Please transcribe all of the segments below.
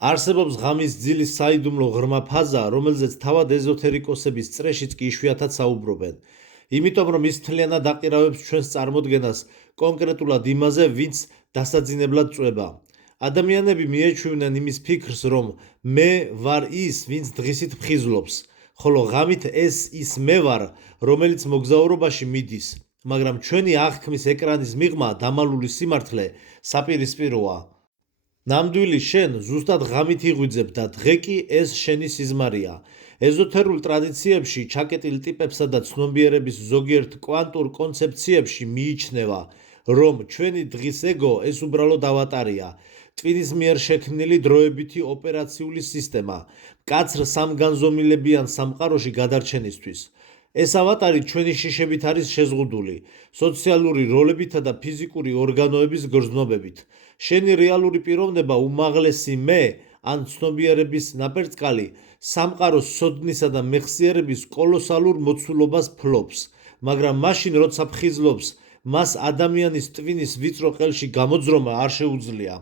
არსებობს ღამის ძილის საიდუმლო ღრმა ფაზა, რომელზეც თავად ეზოთერიკოსების წრეშიც კი იშვიათად საუბრობენ. იმიტომ რომ ის მთლიანად აყირავებს ჩვენს წარმოდგენას კონკრეტულად იმაზე, ვინც დასაძინებლად წვება. ადამიანები მიეჩვივნენ იმის ფიქრს, რომ მე ვარ ის, ვინც დღისით ფხიზლობს, ხოლო ღამით ეს ის მე ვარ, რომელიც მოგზაურობაში მიდის, მაგრამ ჩვენი აღქმის ეკრანის მიღმა დამალული სიმართლე საპირისპიროა. ნამდვილი შენ ზუსტად ღამით იღვიძებ და დღე კი ეს შენი სიზმარია. ეზოთერულ ტრადიციებში ჩაკეტილ ტიპებსა და ცნობიერების ზოგიერთ კვანტურ კონცეფციებში მიიჩნევა, რომ ჩვენი დღის ეგო ეს უბრალოდ ავატარია, ტვინის მიერ შექმნილი დროებითი ოპერაციული სისტემა, მკაცრ სამგანზომილებიან სამყაროში გადარჩენისთვის. ეს ავატარი ჩვენი შიშებით არის შეზღუდული, სოციალური როლებითა და ფიზიკური ორგანოების გრძნობებით. შენი რეალური პიროვნება უმაღლესი მე ან ცნობიერების ნაპერწკალი სამყაროს სოდნისა და მეხსიერების კოლოსალურ მოცულობას ფლობს, მაგრამ მაშინ როცა ფხიზლობს, მას ადამიანის ტვინის ვიწრო ყელში გამოძრომა არ შეუძლია.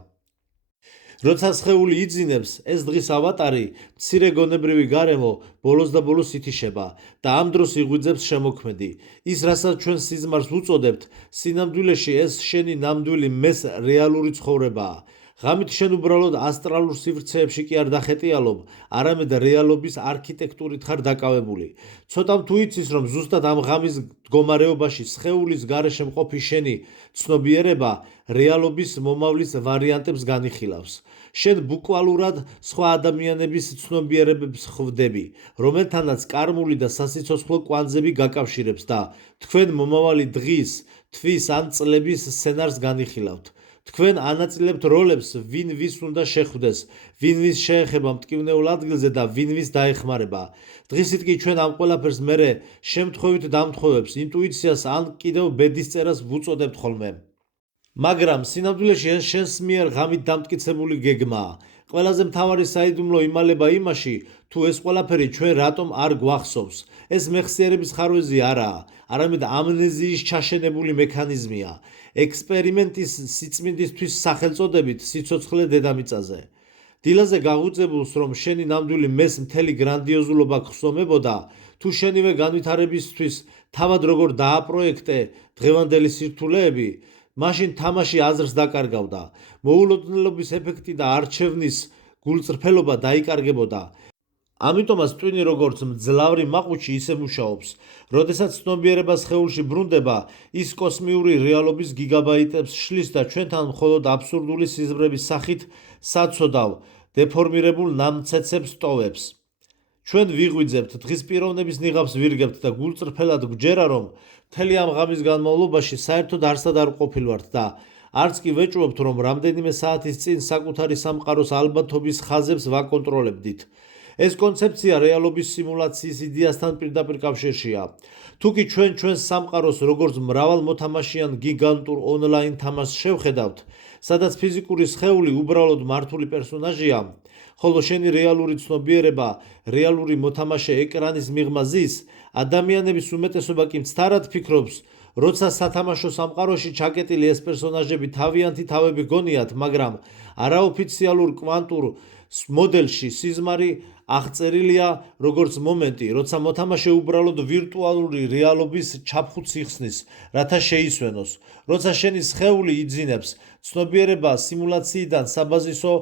როცა სხეული იძინებს, ეს დღის ავატარი, მცირე გონებრივი გარემო, ბოლოს და ბოლოს ითიშება და ამ დროს იღვიძებს შემოქმედი. ის, რასაც ჩვენ სიზმარს უწოდებთ, სინამდვილეში ეს შენი ნამდვილი მეს რეალური ცხოვრებაა. ღამით შენ უბრალოდ ასტრალურ სივრცეებში კი არ დახეტიალობ, არამედ რეალობის არქიტექტურით ხარ დაკავებული. ცოტამ თუ იცის, რომ ზუსტად ამ ღამის მდგომარეობაში სხეულის გარეშე მყოფი შენი ცნობიერება რეალობის მომავლის ვარიანტებს განიხილავს. შენ ბუკვალურად სხვა ადამიანების ცნობიერებებს ხვდები, რომელთანაც კარმული და სასიცოცხლო კვანძები გაკავშირებს და თქვენ მომავალი დღის, თვის ან წლების სცენარს განიხილავთ. თქვენ ანაწილებთ როლებს, ვინ ვის უნდა შეხვდეს, ვინ ვის შეეხება მტკივნეულ ადგილზე და ვინ ვის დაეხმარება. დღისით კი ჩვენ ამ ყველაფერს მერე შემთხვევით დამთხოვებს, ინტუიციას ან კიდევ ბედის წერას ვუწოდებთ ხოლმე. მაგრამ სინამდვილეში ეს შენს მიერ ღამით დამტკიცებული გეგმაა. ყველაზე მთავარი საიდუმლო იმალება იმაში, თუ ეს ყველაფერი ჩვენ რატომ არ გვახსოვს. ეს მეხსიერების ხარვეზი არაა, არამედ ამნეზიის ჩაშენებული მექანიზმია, ექსპერიმენტის სიწმინდისთვის სახელწოდებით სიცოცხლე დედამიწაზე. დილაზე გაღუწებულს, რომ შენი ნამდვილი მეს მთელი გრანდიოზულობა ხსომებოდა, თუ შენივე განვითარებისთვის თავად როგორ დააპროექტე დღევანდელი სირთულეები, მაშინ თამაში აზრს დაკარგავდა, მოულოდნელობის ეფექტი და არჩევნის გულწრფელობა დაიკარგებოდა. ამიტომაც ტვინი როგორც მძლავრი მაყუჩი ისე მუშაობს. როდესაც ცნობიერება სხეულში ბრუნდება, ის კოსმიური რეალობის გიგაბაიტებს შლის და ჩვენთან მხოლოდ აბსურდული სიზმრების სახით საცოდავ, დეფორმირებულ ნამცეცებს ტოვებს. ჩვენ ვიღვიძებთ, დღის პიროვნების ნიღაბს ვირგებთ და გულწრფელად გვჯერა, რომ მთელი ამ ღამის განმავლობაში საერთოდ არსად არ ყოფილვართ და არც კი ვეჭვობთ, რომ რამდენიმე საათის წინ საკუთარი სამყაროს ალბათობის ხაზებს ვაკონტროლებდით. ეს კონცეფცია რეალობის სიმულაციის იდეასთან პირდაპირ კავშირშია. თუკი ჩვენ ჩვენს სამყაროს როგორც მრავალმოთამაშიან გიგანტურ ონლაინ თამაშს შევხედავთ, სადაც ფიზიკური სხეული უბრალოდ მართული პერსონაჟია, ხოლო შენი რეალური ცნობიერება რეალური მოთამაშე ეკრანის მიღმა ზის, ადამიანების უმეტესობა კი მცდარად ფიქრობს, როცა სათამაშო სამყაროში ჩაკეტილი ეს პერსონაჟები თავიანთი თავები გონიათ, მაგრამ არაოფიციალურ კვანტურ მოდელში სიზმარი აღწერილია როგორც მომენტი, როცა მოთამაშე უბრალოდ ვირტუალური რეალობის ჩაფხუტს იხსნის, რათა შეისვენოს. როცა შენი სხეული იძინებს, ცნობიერება სიმულაციიდან საბაზისო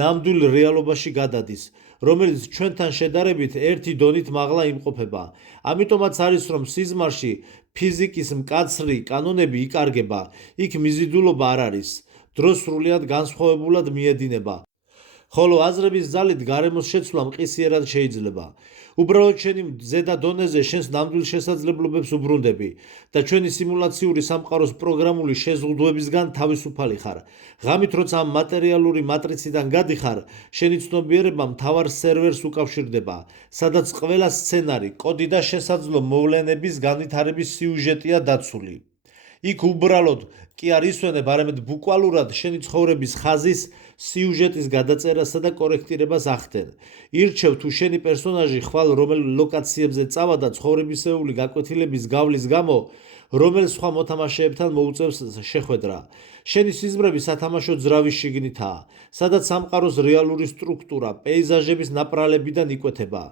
ნამდვილ რეალობაში გადადის, რომელიც ჩვენთან შედარებით ერთი დონით მაღლა იმყოფება. ამიტომაც არის, რომ სიზმარში ფიზიკის მკაცრი კანონები იკარგება, იქ მიზიდულობა არ არის, დრო სრულიად განსხვავებულად მიედინება. ხოლო აზრების ძალით გარემოს შეცვლა მყისიერად შეიძლება. უბრალოდ შენი ზედა დონეზე შენს ნამდვილ შესაძლებლობებს უბრუნდები და ჩვენი სიმულაციური სამყაროს პროგრამული შეზღუდვებისგან თავისუფალი ხარ. ღამით როცა ამ მატერიალური მატრიციდან გადიხარ, შენი ცნობიერება მთავარ სერვერს უკავშირდება, სადაც ყველა სცენარი, კოდი და შესაძლო მოვლენების განვითარების სიუჟეტია დაცული. იქ უბრალოდ კი არ ისვენებ, არამედ ბუკვალურად შენი ცხოვრების ხაზის სიუჟეტის გადაწერასა და კორექტირებას ახდენ. ირჩევ თუ შენი პერსონაჟი ხვალ რომელ ლოკაციებზე წავა და ცხოვრებისეული გაკვეთილების გავლის გამო რომელ სხვა მოთამაშეებთან მოუწევს შეხვედრა. შენი სიზმრები სათამაშო ძრავის შიგნითაა, სადაც სამყაროს რეალური სტრუქტურა პეიზაჟების ნაპრალებიდან იკვეთება.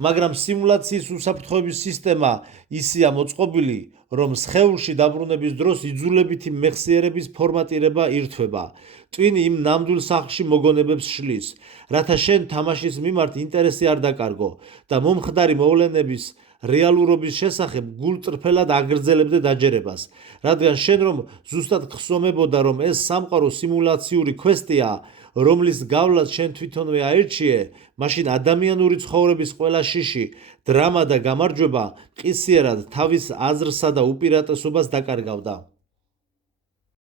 მაგრამ სიმულაციის უსაფრთხოების სისტემა ისეა მოწყობილი, რომ სხეულში დაბრუნების დროს იძულებითი მეხსიერების ფორმატირება ირთვება. ტვინი იმ ნამდვილ სახლში მოგონებებს შლის, რათა შენ თამაშის მიმართ ინტერესი არ დაკარგო და მომხდარი მოვლენების რეალურობის შესახებ გულწრფელად აგრძელებდე დაჯერებას, რადგან შენ რომ ზუსტად ხსომებოდა, რომ ეს სამყარო სიმულაციური კვესტია, რომლის გავლაც შენ თვითონვე აირჩიე, მაშინ ადამიანური ცხოვრების ყველა შიში, დრამა და გამარჯვება მყისიერად თავის აზრსა და უპირატესობას დაკარგავდა.